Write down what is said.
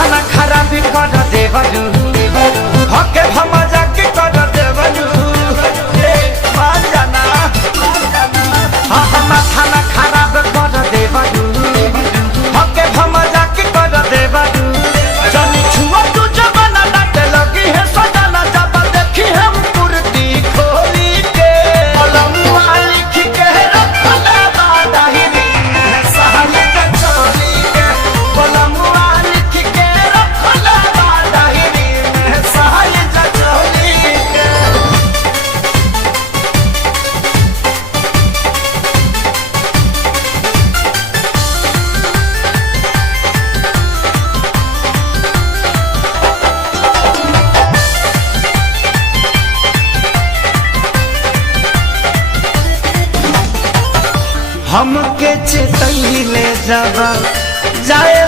थाना खराबी कर देवरू हके भमजा के कर देवरू ए मान जाना हाँ हम थाना खराब कर देवरू हके भमजा के कर देवरू जानी छुआ तू जमाना डाटे लगी है सजाना जब देखी है मूर्ति खोली के अलमुआ लिख के रखला बादाहिरी सहल के चोली के अलमुआ लिख के रखला बादाहिरी सहल के चोली के। हमके चेतैले जब जाए